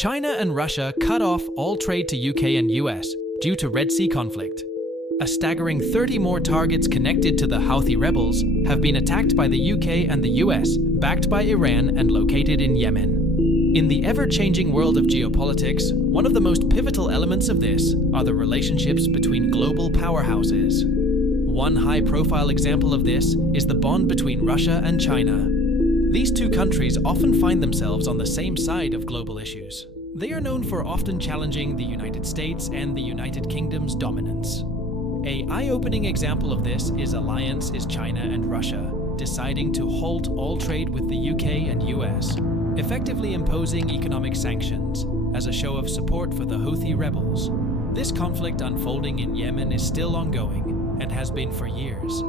China and Russia cut off all trade to UK and US due to Red Sea conflict. A staggering 30 more targets connected to the Houthi rebels have been attacked by the UK and the US, backed by Iran and located in Yemen. In the ever-changing world of geopolitics, one of the most pivotal elements of this are the relationships between global powerhouses. One high-profile example of this is the bond between Russia and China. These two countries often find themselves on the same side of global issues. They are known for often challenging the United States and the United Kingdom's dominance. An eye-opening example of this is China and Russia deciding to halt all trade with the UK and US, effectively imposing economic sanctions as a show of support for the Houthi rebels. This conflict unfolding in Yemen is still ongoing and has been for years.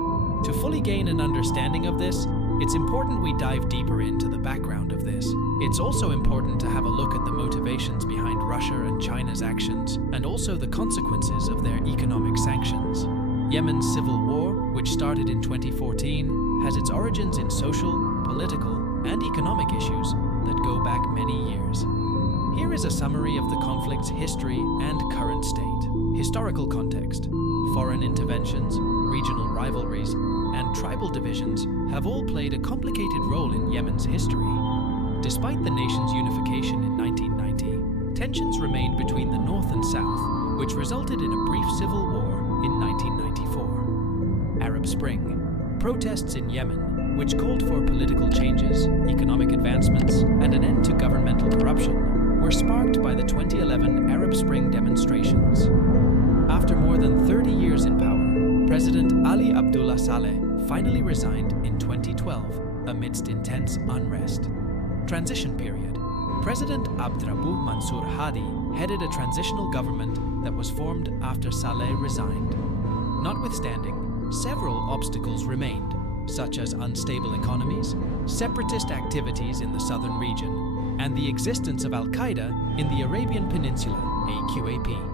To fully gain an understanding of this, it's important we dive deeper into the background of this. It's also important to have a look at the motivations behind Russia and China's actions, and also the consequences of their economic sanctions. Yemen's civil war, which started in 2014, has its origins in social, political, and economic issues that go back many years. Here is a summary of the conflict's history and current state. Historical context. Foreign interventions, regional rivalries, and tribal divisions have all played a complicated role in Yemen's history. Despite the nation's unification in 1990, tensions remained between the north and south, which resulted in a brief civil war in 1994. Arab Spring. Protests in Yemen, which called for political changes, economic advancements, and an end to governmental corruption, were sparked by the 2011 Arab Spring demonstrations. After more than 30 years in power, President Ali Abdullah Saleh finally resigned in 2012 amidst intense unrest. Transition period. President Abdrabbuh Mansour Hadi headed a transitional government that was formed after Saleh resigned. Notwithstanding, several obstacles remained, such as unstable economies, separatist activities in the southern region, and the existence of Al-Qaeda in the Arabian Peninsula, AQAP.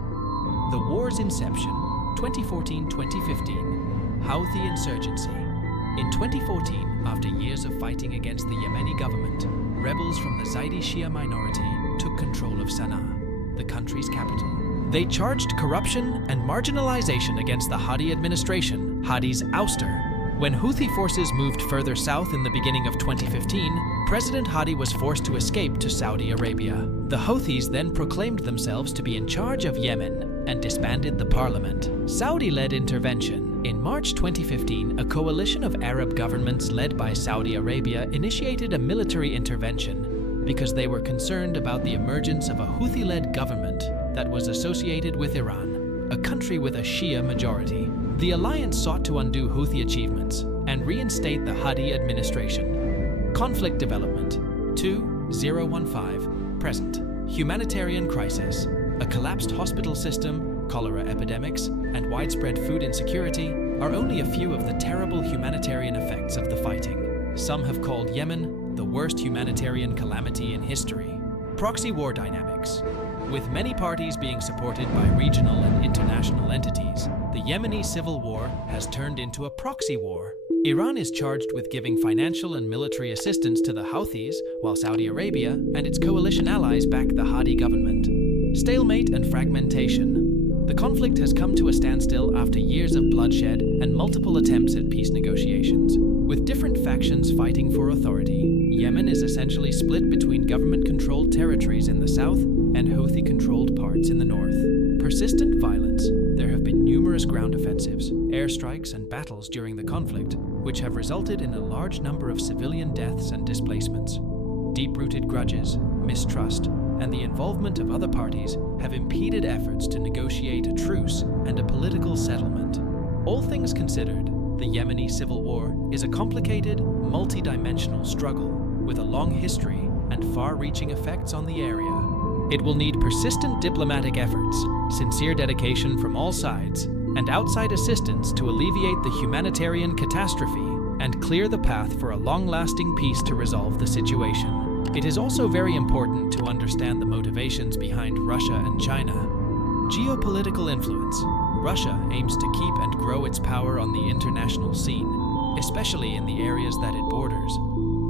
The war's inception, 2014-2015, Houthi insurgency. In 2014, after years of fighting against the Yemeni government, rebels from the Zaidi Shia minority took control of Sana'a, the country's capital. They charged corruption and marginalization against the Hadi administration, Hadi's ouster. When Houthi forces moved further south in the beginning of 2015, President Hadi was forced to escape to Saudi Arabia. The Houthis then proclaimed themselves to be in charge of Yemen and disbanded the parliament. Saudi-led intervention. In March 2015, a coalition of Arab governments led by Saudi Arabia initiated a military intervention because they were concerned about the emergence of a Houthi-led government that was associated with Iran, a country with a Shia majority. The alliance sought to undo Houthi achievements and reinstate the Hadi administration. Conflict development. 2015, present. Humanitarian crisis. A collapsed hospital system, cholera epidemics, and widespread food insecurity are only a few of the terrible humanitarian effects of the fighting. Some have called Yemen the worst humanitarian calamity in history. Proxy war dynamics. With many parties being supported by regional and international entities, the Yemeni civil war has turned into a proxy war. Iran is charged with giving financial and military assistance to the Houthis, while Saudi Arabia and its coalition allies back the Hadi government. Stalemate and fragmentation. The conflict has come to a standstill after years of bloodshed and multiple attempts at peace negotiations. With different factions fighting for authority, Yemen is essentially split between government-controlled territories in the south and Houthi-controlled parts in the north. Persistent violence. There have been numerous ground offensives, airstrikes, and battles during the conflict, which have resulted in a large number of civilian deaths and displacements. Deep-rooted grudges, mistrust, and the involvement of other parties have impeded efforts to negotiate a truce and a political settlement. All things considered, the Yemeni civil war is a complicated, multi-dimensional struggle with a long history and far-reaching effects on the area. It will need persistent diplomatic efforts, sincere dedication from all sides, and outside assistance to alleviate the humanitarian catastrophe and clear the path for a long-lasting peace to resolve the situation. It is also very important to understand the motivations behind Russia and China. Geopolitical influence. Russia aims to keep and grow its power on the international scene, especially in the areas that it borders.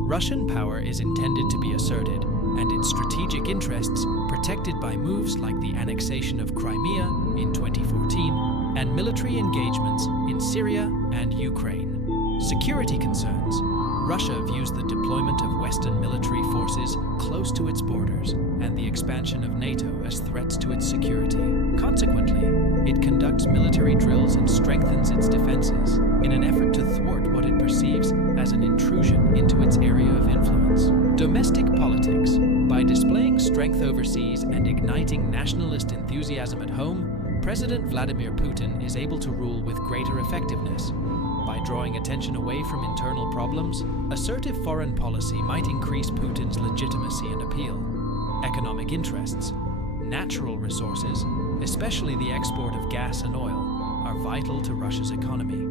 Russian power is intended to be asserted and its strategic interests protected by moves like the annexation of Crimea in 2014 and military engagements in Syria and Ukraine. Security concerns. Russia views the deployment of Western military forces close to its borders and the expansion of NATO as threats to its security. Consequently, it conducts military drills and strengthens its defenses in an effort to thwart what it perceives as an intrusion into its area of influence. Domestic politics. By displaying strength overseas and igniting nationalist enthusiasm at home, President Vladimir Putin is able to rule with greater effectiveness. By drawing attention away from internal problems, assertive foreign policy might increase Putin's legitimacy and appeal. Economic interests. Natural resources, especially the export of gas and oil, are vital to Russia's economy.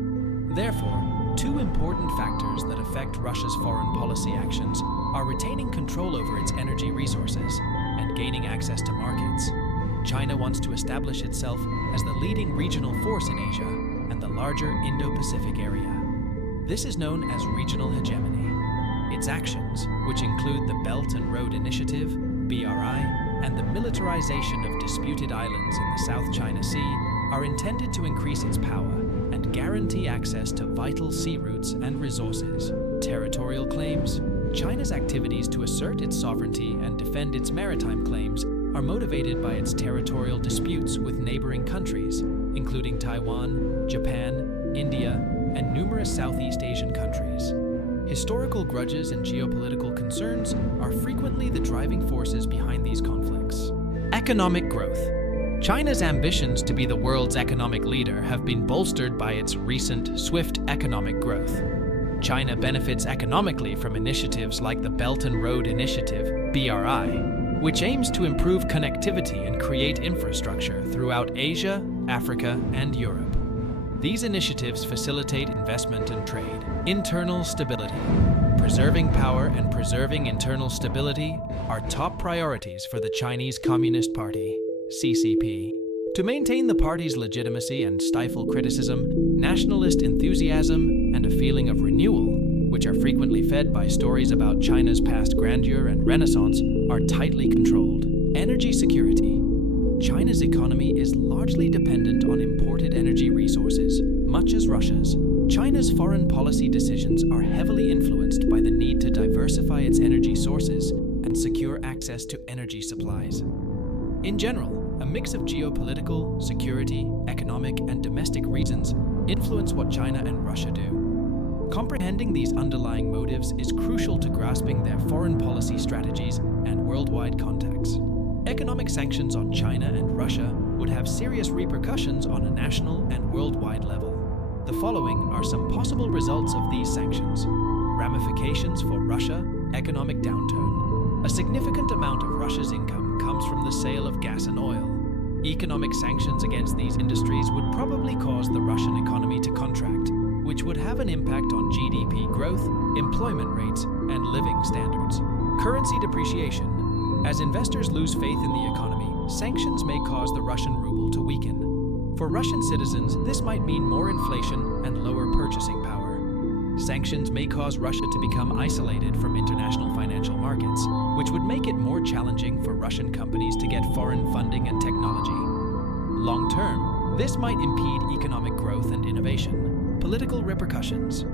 Therefore, two important factors that affect Russia's foreign policy actions are retaining control over its energy resources and gaining access to markets. China wants to establish itself as the leading regional force in Asia and the larger Indo-Pacific area. This is known as regional hegemony. Its actions, which include the Belt and Road Initiative, BRI, and the militarization of disputed islands in the South China Sea, are intended to increase its power and guarantee access to vital sea routes and resources. Territorial claims. China's activities to assert its sovereignty and defend its maritime claims are motivated by its territorial disputes with neighboring countries, including Taiwan, Japan, India, and numerous Southeast Asian countries. Historical grudges and geopolitical concerns are frequently the driving forces behind these conflicts. Economic growth. China's ambitions to be the world's economic leader have been bolstered by its recent, swift economic growth. China benefits economically from initiatives like the Belt and Road Initiative, BRI, which aims to improve connectivity and create infrastructure throughout Asia, Africa, and Europe. These initiatives facilitate investment and trade. Internal stability. Preserving power and preserving internal stability are top priorities for the Chinese Communist Party, CCP. To maintain the party's legitimacy and stifle criticism, nationalist enthusiasm and a feeling of renewal, which are frequently fed by stories about China's past grandeur and renaissance, are tightly controlled. Energy security. China's economy is largely dependent on imported energy resources, much as Russia's. China's foreign policy decisions are heavily influenced by the need to diversify its energy sources and secure access to energy supplies. In general, a mix of geopolitical, security, economic, and domestic reasons influence what China and Russia do. Comprehending these underlying motives is crucial to grasping their foreign policy strategies and worldwide contexts. Economic sanctions on China and Russia would have serious repercussions on a national and worldwide level. The following are some possible results of these sanctions. Ramifications for Russia: economic downturn. A significant amount of Russia's income comes from the sale of gas and oil. Economic sanctions against these industries would probably cause the Russian economy to contract, which would have an impact on GDP growth, employment rates, and living standards. Currency depreciation. As investors lose faith in the economy, sanctions may cause the Russian ruble to weaken. For Russian citizens, this might mean more inflation and lower purchasing power. Sanctions may cause Russia to become isolated from international financial markets, which would make it more challenging for Russian companies to get foreign funding and technology. Long term, this might impede economic growth and innovation. Political repercussions.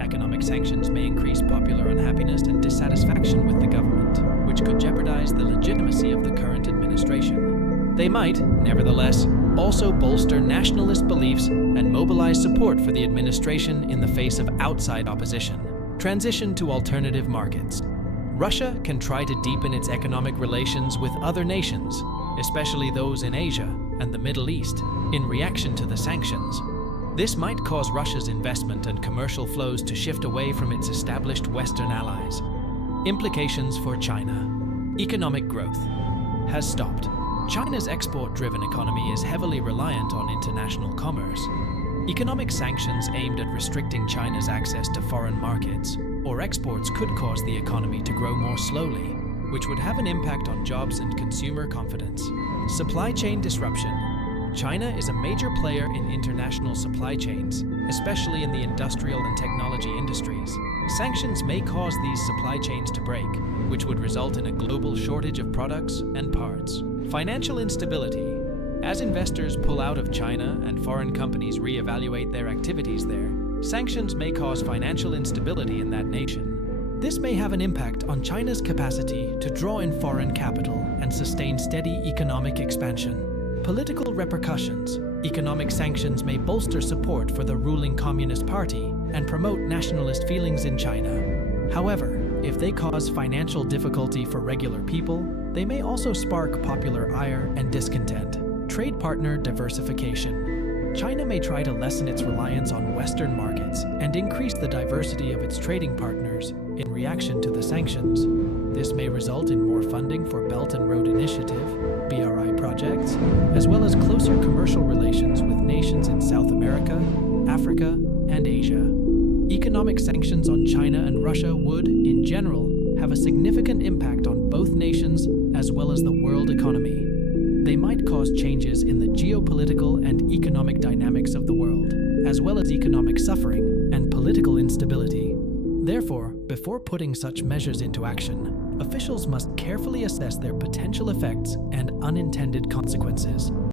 Economic sanctions may increase popular unhappiness and dissatisfaction with the government, which could jeopardize the legitimacy of the current administration. They might, nevertheless, also bolster nationalist beliefs and mobilize support for the administration in the face of outside opposition. Transition to alternative markets. Russia can try to deepen its economic relations with other nations, especially those in Asia and the Middle East, in reaction to the sanctions. This might cause Russia's investment and commercial flows to shift away from its established Western allies. Implications for China. Economic growth has stopped. China's export-driven economy is heavily reliant on international commerce. Economic sanctions aimed at restricting China's access to foreign markets or exports could cause the economy to grow more slowly, which would have an impact on jobs and consumer confidence. Supply chain disruption. China is a major player in international supply chains, especially in the industrial and technology industries. Sanctions may cause these supply chains to break, which would result in a global shortage of products and parts. Financial instability. As investors pull out of China and foreign companies reevaluate their activities there, sanctions may cause financial instability in that nation. This may have an impact on China's capacity to draw in foreign capital and sustain steady economic expansion. Political repercussions. Economic sanctions may bolster support for the ruling Communist Party and promote nationalist feelings in China. However, if they cause financial difficulty for regular people, they may also spark popular ire and discontent. Trade partner diversification. China may try to lessen its reliance on Western markets and increase the diversity of its trading partners in reaction to the sanctions. This may result in more funding for Belt and Road Initiative, BRI projects, as well as closer commercial relations with nations in South America, Africa, and Asia. Economic sanctions on China and Russia would, in general, have a significant impact on both nations as well as the world economy. They might cause changes in the geopolitical and economic dynamics of the world, as well as economic suffering and political instability. Therefore, before putting such measures into action, officials must carefully assess their potential effects and unintended consequences.